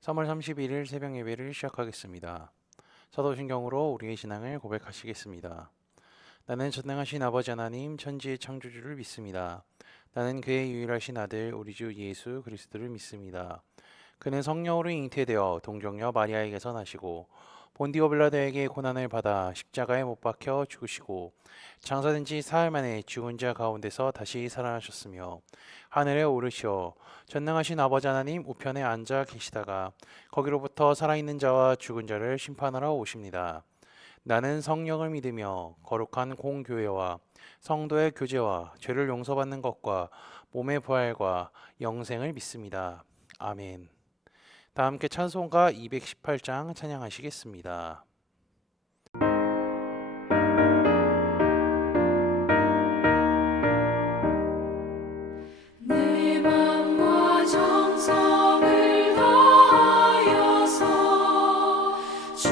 3월 31일 새벽 예배를 시작하겠습니다. 사도신경으로 우리의 신앙을 고백하시겠습니다. 나는 전능하신 아버지 하나님 천지의 창조주를 믿습니다. 나는 그의 유일하신 아들 우리 주 예수 그리스도를 믿습니다. 그는 성령으로 잉태되어 동정녀 마리아에게서 나시고 본디오 빌라도에게 고난을 받아 십자가에 못 박혀 죽으시고 장사된 지 사흘 만에 죽은 자 가운데서 다시 살아나셨으며 하늘에 오르시어 전능하신 아버지 하나님 우편에 앉아 계시다가 거기로부터 살아있는 자와 죽은 자를 심판하러 오십니다. 나는 성령을 믿으며 거룩한 공교회와 성도의 교제와 죄를 용서받는 것과 몸의 부활과 영생을 믿습니다. 아멘. 다 함께 찬송가 218장 찬양하시겠습니다. 내 맘과 정성을 다하여서 주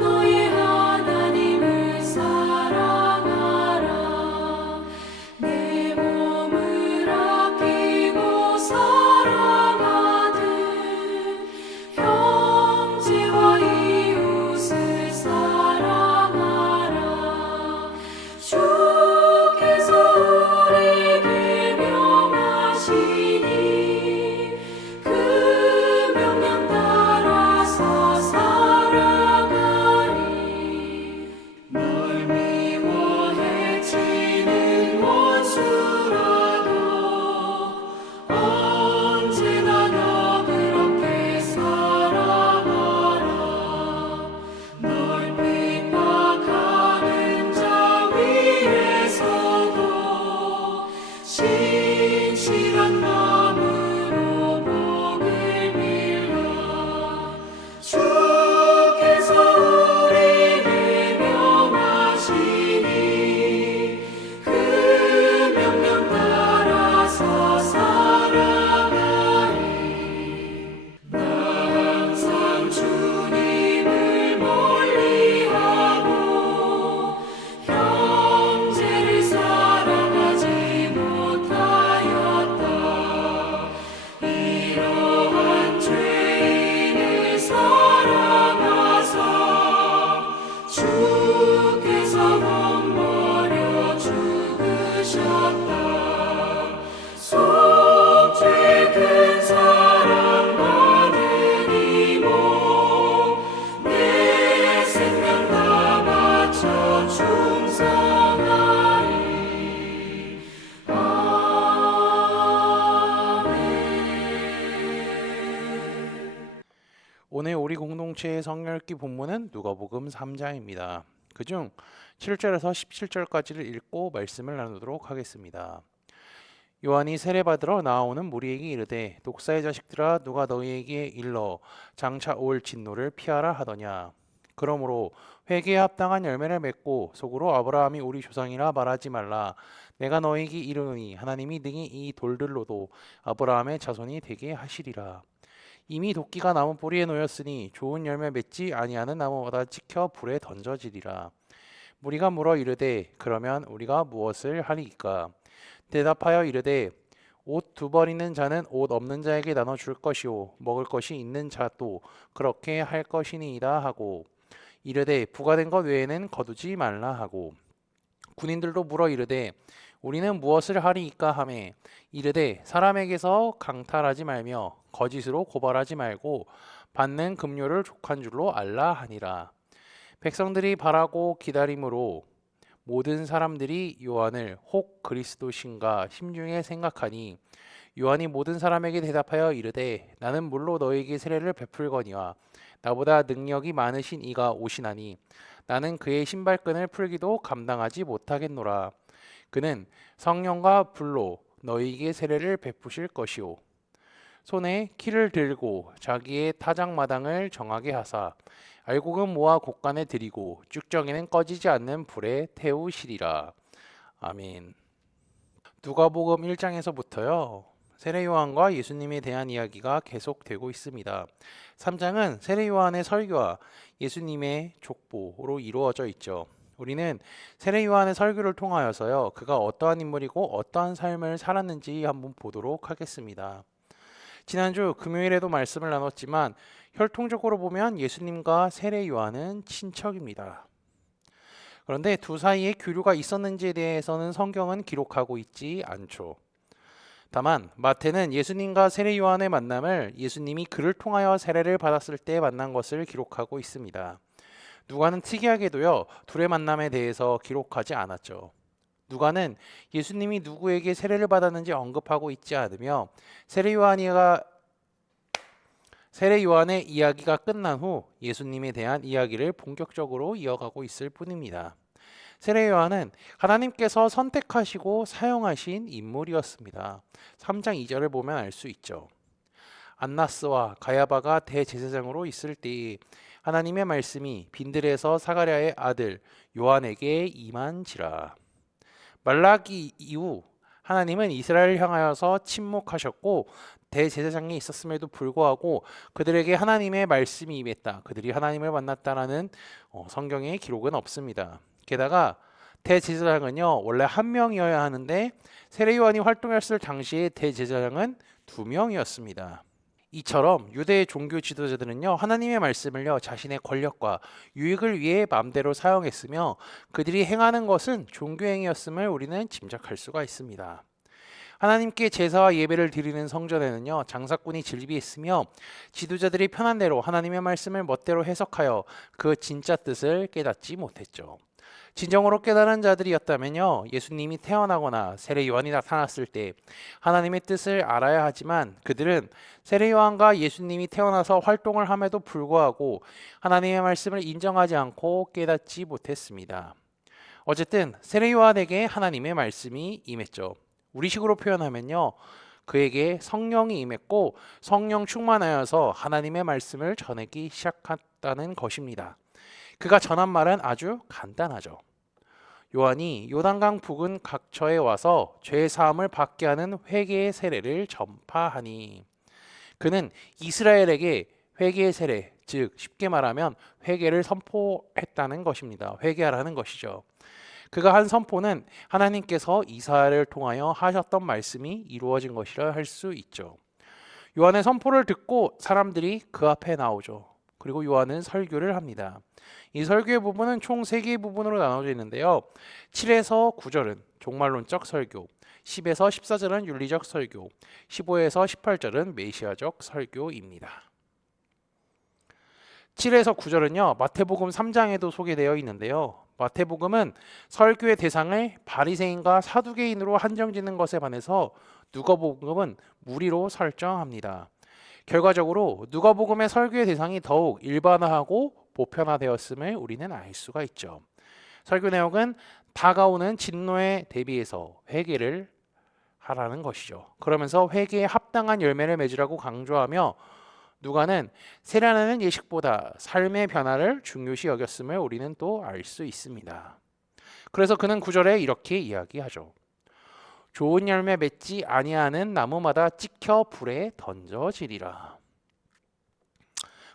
너의 하나님을 사랑하라. 내 몸을 아끼고 사랑하듯 형제와 이웃을 사랑하라. 주께서 우리에게 명하시니 그 명령 따라서 살아가리. 널 미워 해치는 원수라도 언제나 너 그렇게 사랑하라. 널 핍박하는 자 위에서도 신실한 마음으로 복을 빌라. 주께서 우리에게 명하시니 그 명령 따라서 살아가리. 나 항상 주님을 멀리하고 형제를 사랑하지 못하였다. 이러한 죄인을 사랑하사 주께서 못 버려 죽으셨다. 속죄 큰 사랑 받은 이모 내 생명 다 바쳐 충성하리. 아멘. 오늘 우리 공동체의 성령읽기 본문은 누가복음 3장입니다. 그중 7절에서 17절까지를 읽고 말씀을 나누도록 하겠습니다. 요한이 세례받으러 나오는 무리에게 이르되 독사의 자식들아 누가 너희에게 일러 장차 올 진노를 피하라 하더냐. 그러므로 회개에 합당한 열매를 맺고 속으로 아브라함이 우리 조상이라 말하지 말라. 내가 너희에게 이르노니 하나님이 능히 이 돌들로도 아브라함의 자손이 되게 하시리라. 이미 도끼가 나무 뿌리에 놓였으니 좋은 열매 맺지 아니하는 나무마다 찍혀 불에 던져지리라. 무리가 물어 이르되 그러면 우리가 무엇을 하리이까? 대답하여 이르되 옷 두 벌 있는 자는 옷 없는 자에게 나눠 줄 것이요 먹을 것이 있는 자도 그렇게 할 것이니이다 하고 이르되 부과된 것 외에는 거두지 말라 하고 군인들도 물어 이르되 우리는 무엇을 하리이까 하매 이르되 사람에게서 강탈하지 말며 거짓으로 고발하지 말고 받는 급료를 족한 줄로 알라 하니라. 백성들이 바라고 기다림으로 모든 사람들이 요한을 혹 그리스도신가 심중에 생각하니 요한이 모든 사람에게 대답하여 이르되 나는 물로 너에게 세례를 베풀거니와 나보다 능력이 많으신 이가 오시나니 나는 그의 신발끈을 풀기도 감당하지 못하겠노라. 그는 성령과 불로 너희에게 세례를 베푸실 것이요 손에 키를 들고 자기의 타작마당을 정하게 하사 알곡은 모아 곳간에 들이고 쭉정이는 꺼지지 않는 불에 태우시리라. 아멘. 누가복음 1장에서부터요. 세례 요한과 예수님에 대한 이야기가 계속되고 있습니다. 3장은 세례 요한의 설교와 예수님의 족보로 이루어져 있죠. 우리는 세례 요한의 설교를 통하여서요, 그가 어떠한 인물이고 어떠한 삶을 살았는지 한번 보도록 하겠습니다. 지난주 금요일에도 말씀을 나눴지만 혈통적으로 보면 예수님과 세례 요한은 친척입니다. 그런데 두 사이에 교류가 있었는지에 대해서는 성경은 기록하고 있지 않죠. 다만 마태는 예수님과 세례 요한의 만남을 예수님이 그를 통하여 세례를 받았을 때 만난 것을 기록하고 있습니다. 누가는 특이하게도요, 둘의 만남에 대해서 기록하지 않았죠. 누가는 예수님이 누구에게 세례를 받았는지 언급하고 있지 않으며 세례 요한의 이야기가 끝난 후 예수님에 대한 이야기를 본격적으로 이어가고 있을 뿐입니다. 세례 요한은 하나님께서 선택하시고 사용하신 인물이었습니다. 3장 2절을 보면 알 수 있죠. 안나스와 가야바가 대제사장으로 있을 때 하나님의 말씀이 빈들에서 사가랴의 아들 요한에게 임한지라. 말라기 이후 하나님은 이스라엘을 향하여서 침묵하셨고 대제사장이 있었음에도 불구하고 그들에게 하나님의 말씀이 임했다. 그들이 하나님을 만났다라는 성경의 기록은 없습니다. 게다가 대제사장은요 원래 한 명이어야 하는데 세례 요한이 활동했을 당시에 대제사장은 2명이었습니다. 이처럼 유대의 종교 지도자들은요 하나님의 말씀을요 자신의 권력과 유익을 위해 마음대로 사용했으며 그들이 행하는 것은 종교행위였음을 우리는 짐작할 수가 있습니다. 하나님께 제사와 예배를 드리는 성전에는요 장사꾼이 즐비했으며 지도자들이 편한 대로 하나님의 말씀을 멋대로 해석하여 그 진짜 뜻을 깨닫지 못했죠. 진정으로 깨달은 자들이었다면요 예수님이 태어나거나 세례 요한이 나타났을 때 하나님의 뜻을 알아야 하지만 그들은 세례 요한과 예수님이 태어나서 활동을 함에도 불구하고 하나님의 말씀을 인정하지 않고 깨닫지 못했습니다. 어쨌든 세례 요한에게 하나님의 말씀이 임했죠. 우리식으로 표현하면요 그에게 성령이 임했고 성령 충만하여서 하나님의 말씀을 전하기 시작했다는 것입니다. 그가 전한 말은 아주 간단하죠. 요한이 요단강 부근 각처에 와서 죄 사함을 받게 하는 회개의 세례를 전파하니 그는 이스라엘에게 회개의 세례, 즉 쉽게 말하면 회개를 선포했다는 것입니다. 회개하라는 것이죠. 그가 한 선포는 하나님께서 이사야를 통하여 하셨던 말씀이 이루어진 것이라 할 수 있죠. 요한의 선포를 듣고 사람들이 그 앞에 나오죠. 그리고 요한은 설교를 합니다. 이 설교의 부분은 총 3개의 부분으로 나눠져 있는데요. 7에서 9절은 종말론적 설교, 10에서 14절은 윤리적 설교, 15에서 18절은 메시아적 설교입니다. 7에서 9절은요. 마태복음 3장에도 소개되어 있는데요. 마태복음은 설교의 대상을 바리새인과 사두개인으로 한정짓는 것에 반해서 누가복음은 무리로 설정합니다. 결과적으로 누가복음의 설교의 대상이 더욱 일반화하고 보편화되었음을 우리는 알 수가 있죠. 설교 내용은 다가오는 진노에 대비해서 회개를 하라는 것이죠. 그러면서 회개에 합당한 열매를 맺으라고 강조하며 누가는 세례하는 예식보다 삶의 변화를 중요시 여겼음을 우리는 또 알 수 있습니다. 그래서 그는 9절에 이렇게 이야기하죠. 좋은 열매 맺지 아니하는 나무마다 찍혀 불에 던져지리라.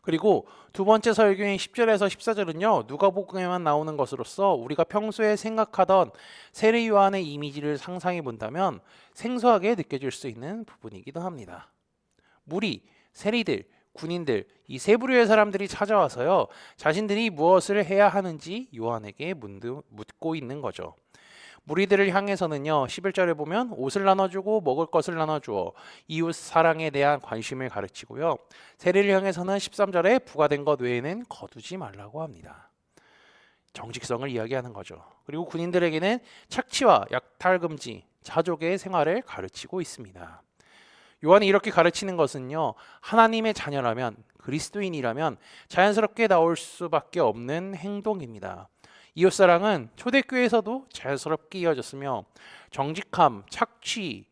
그리고 두 번째 설교인 10절에서 14절은요. 누가복음에만 나오는 것으로서 우리가 평소에 생각하던 세례 요한의 이미지를 상상해 본다면 생소하게 느껴질 수 있는 부분이기도 합니다. 무리, 세리들, 군인들 이 세 부류의 사람들이 찾아와서요. 자신들이 무엇을 해야 하는지 요한에게 묻고 있는 거죠. 무리들을 향해서는요 11절에 보면 옷을 나눠주고 먹을 것을 나눠주어 이웃 사랑에 대한 관심을 가르치고요. 세리를 향해서는 13절에 부과된 것 외에는 거두지 말라고 합니다. 정직성을 이야기하는 거죠. 그리고 군인들에게는 착취와 약탈금지, 자족의 생활을 가르치고 있습니다. 요한이 이렇게 가르치는 것은요 하나님의 자녀라면 그리스도인이라면 자연스럽게 나올 수밖에 없는 행동입니다. 이웃사랑은 초대교회에서도 자연스럽게 이어졌으며 정직함, 착취,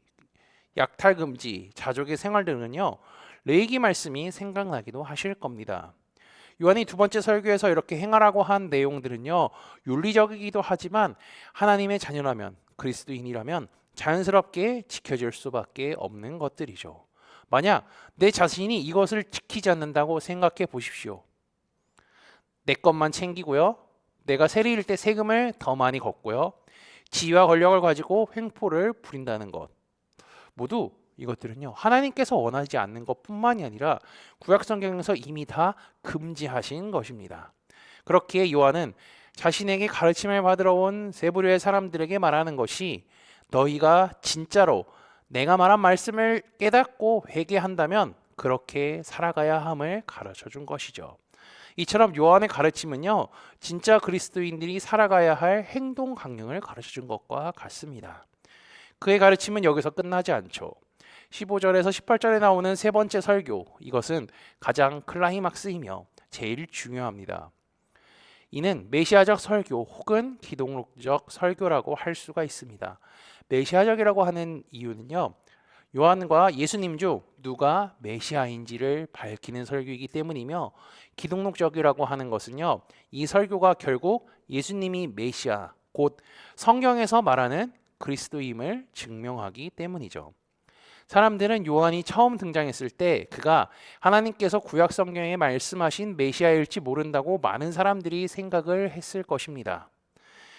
약탈금지, 자족의 생활 등은요 레위기 말씀이 생각나기도 하실 겁니다. 요한이 두 번째 설교에서 이렇게 행하라고 한 내용들은요 윤리적이기도 하지만 하나님의 자녀라면 그리스도인이라면 자연스럽게 지켜질 수밖에 없는 것들이죠. 만약 내 자신이 이것을 지키지 않는다고 생각해 보십시오. 내 것만 챙기고요. 내가 세리일 때 세금을 더 많이 걷고요. 지위와 권력을 가지고 횡포를 부린다는 것. 모두 이것들은요, 하나님께서 원하지 않는 것뿐만이 아니라 구약 성경에서 이미 다 금지하신 것입니다. 그렇기에 요한은 자신에게 가르침을 받으러 온 세 부류의 사람들에게 말하는 것이 너희가 진짜로 내가 말한 말씀을 깨닫고 회개한다면 그렇게 살아가야 함을 가르쳐 준 것이죠. 이처럼 요한의 가르침은요, 진짜 그리스도인들이 살아가야 할 행동 강령을 가르쳐 준 것과 같습니다. 그의 가르침은 여기서 끝나지 않죠. 15절에서 18절에 나오는 세 번째 설교, 이것은 가장 클라이막스이며 제일 중요합니다. 이는 메시아적 설교 혹은 기독론적 설교라고 할 수가 있습니다. 메시아적이라고 하는 이유는요, 요한과 예수님 중 누가 메시아인지를 밝히는 설교이기 때문이며, 기독론적이라고 하는 것은요, 이 설교가 결국 예수님이 메시아, 곧 성경에서 말하는 그리스도임을 증명하기 때문이죠. 사람들은 요한이 처음 등장했을 때 그가 하나님께서 구약 성경에 말씀하신 메시아일지 모른다고 많은 사람들이 생각을 했을 것입니다.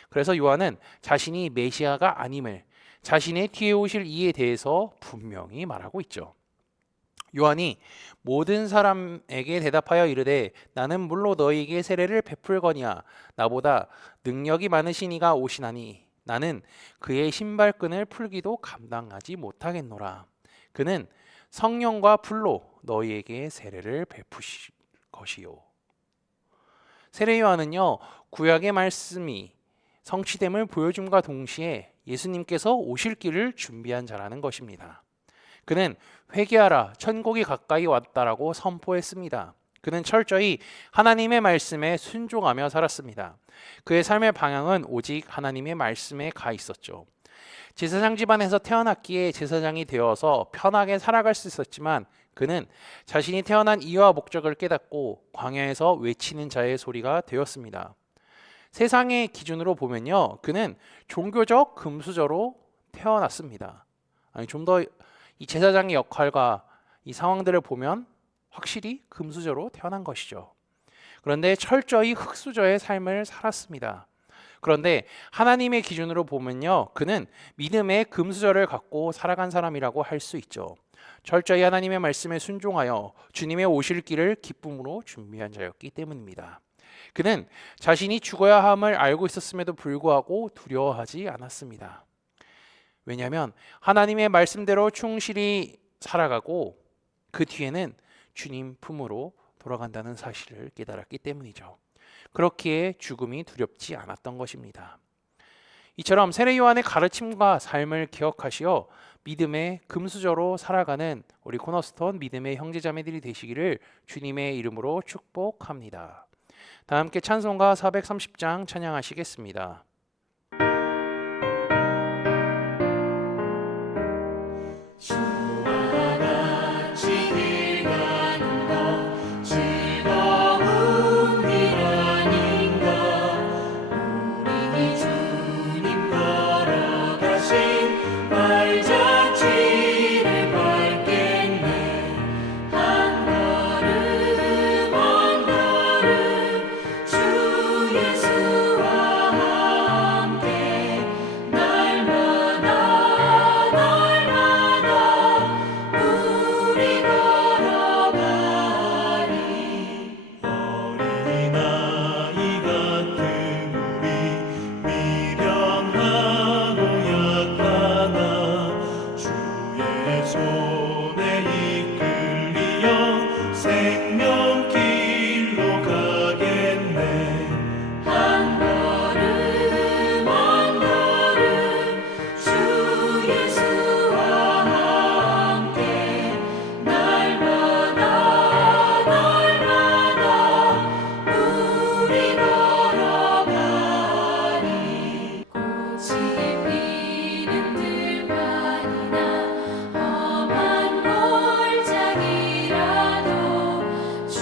그래서 요한은 자신이 메시아가 아님을, 자신의 뒤에 오실 이에 대해서 분명히 말하고 있죠. 요한이 모든 사람에게 대답하여 이르되 나는 물로 너희에게 세례를 베풀거니와 나보다 능력이 많으신 이가 오시나니 나는 그의 신발끈을 풀기도 감당하지 못하겠노라. 그는 성령과 불로 너희에게 세례를 베푸실 것이요. 세례 요한은요, 구약의 말씀이 성취됨을 보여줌과 동시에 예수님께서 오실 길을 준비한 자라는 것입니다. 그는 회개하라, 천국이 가까이 왔다라고 선포했습니다. 그는 철저히 하나님의 말씀에 순종하며 살았습니다. 그의 삶의 방향은 오직 하나님의 말씀에 가 있었죠. 제사장 집안에서 태어났기에 제사장이 되어서 편하게 살아갈 수 있었지만 그는 자신이 태어난 이유와 목적을 깨닫고 광야에서 외치는 자의 소리가 되었습니다. 세상의 기준으로 보면요, 그는 종교적 금수저로 태어났습니다. 좀 더 이 제사장의 역할과 이 상황들을 보면 확실히 금수저로 태어난 것이죠. 그런데 철저히 흙수저의 삶을 살았습니다. 그런데 하나님의 기준으로 보면요, 그는 믿음의 금수저를 갖고 살아간 사람이라고 할 수 있죠. 철저히 하나님의 말씀에 순종하여 주님의 오실 길을 기쁨으로 준비한 자였기 때문입니다. 그는 자신이 죽어야 함을 알고 있었음에도 불구하고 두려워하지 않았습니다. 왜냐하면 하나님의 말씀대로 충실히 살아가고 그 뒤에는 주님 품으로 돌아간다는 사실을 깨달았기 때문이죠. 그렇기에 죽음이 두렵지 않았던 것입니다. 이처럼 세례 요한의 가르침과 삶을 기억하시어 믿음의 금수저로 살아가는 우리 코너스톤 믿음의 형제자매들이 되시기를 주님의 이름으로 축복합니다. 다 함께 찬송가 430장 찬양하시겠습니다. 주와 같이 길 가는 것 즐거운 일 아닌가. 우리 주님 걸어가신 발자취를 밟겠네. 한 걸음 한 걸음 주 예수와 함께 날마다 우리 걸어가리. 어린아이 같은 우리 미련하고 약하나 주의 손에 이끌리어 생명길로 가겠네. 한 걸음 한 걸음 주 예수와 함께 날마다 우리 걸어가리. 꽃이 피는 들판이나 험한 골짜기라도 주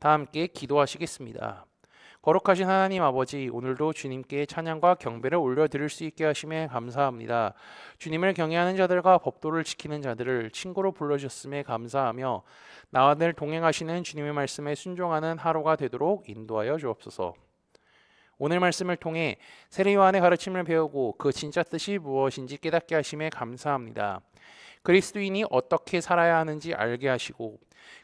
다 함께 기도하시겠습니다. 거룩하신 하나님 아버지, 오늘도 주님께 찬양과 경배를 올려드릴 수 있게 하심에 감사합니다. 주님을 경외하는 자들과 법도를 지키는 자들을 친구로 불러주셨음에 감사하며 나와 늘 동행하시는 주님의 말씀에 순종하는 하루가 되도록 인도하여 주옵소서. 오늘 말씀을 통해 세례 요한의 가르침을 배우고 그 진짜 뜻이 무엇인지 깨닫게 하심에 감사합니다. 그리스도인이 어떻게 살아야 하는지 알게 하시고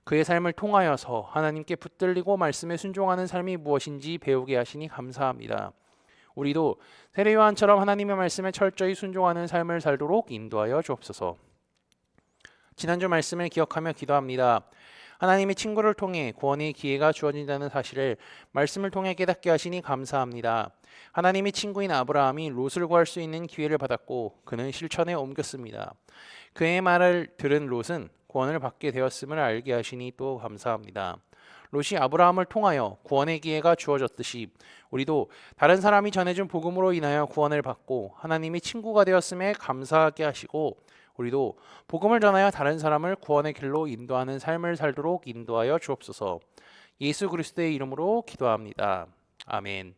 그의 삶을 통하여서 하나님께 붙들리고 말씀에 순종하는 삶이 무엇인지 배우게 하시니 감사합니다. 우리도 세례 요한처럼 하나님의 말씀에 철저히 순종하는 삶을 살도록 인도하여 주옵소서. 지난주 말씀을 기억하며 기도합니다. 하나님의 친구를 통해 구원의 기회가 주어진다는 사실을 말씀을 통해 깨닫게 하시니 감사합니다. 하나님의 친구인 아브라함이 롯을 구할 수 있는 기회를 받았고 그는 실천에 옮겼습니다. 그의 말을 들은 롯은 구원을 받게 되었음을 알게 하시니 또 감사합니다. 롯이 아브라함을 통하여 구원의 기회가 주어졌듯이 우리도 다른 사람이 전해준 복음으로 인하여 구원을 받고 하나님의 친구가 되었음에 감사하게 하시고 우리도 복음을 전하여 다른 사람을 구원의 길로 인도하는 삶을 살도록 인도하여 주옵소서. 예수 그리스도의 이름으로 기도합니다. 아멘.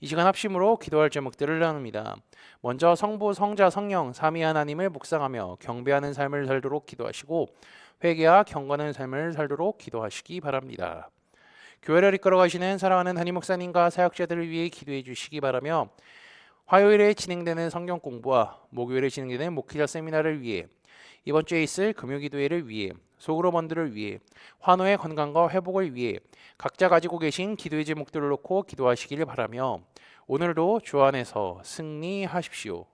이 시간 합심으로 기도할 제목들을 나눕니다. 먼저 성부, 성자, 성령 삼위 하나님을 묵상하며 경배하는 삶을 살도록 기도하시고 회개와 경건한 삶을 살도록 기도하시기 바랍니다. 교회를 이끌어 가시는 사랑하는 담임 목사님과 사역자들을 위해 기도해 주시기 바라며 화요일에 진행되는 성경 공부와 목요일에 진행되는 목회자 세미나를 위해 이번 주에 있을 금요기도회를 위해 소그룹원들을 위해 환우의 건강과 회복을 위해 각자 가지고 계신 기도의 제목들을 놓고 기도하시기를 바라며 오늘도 주 안에서 승리하십시오.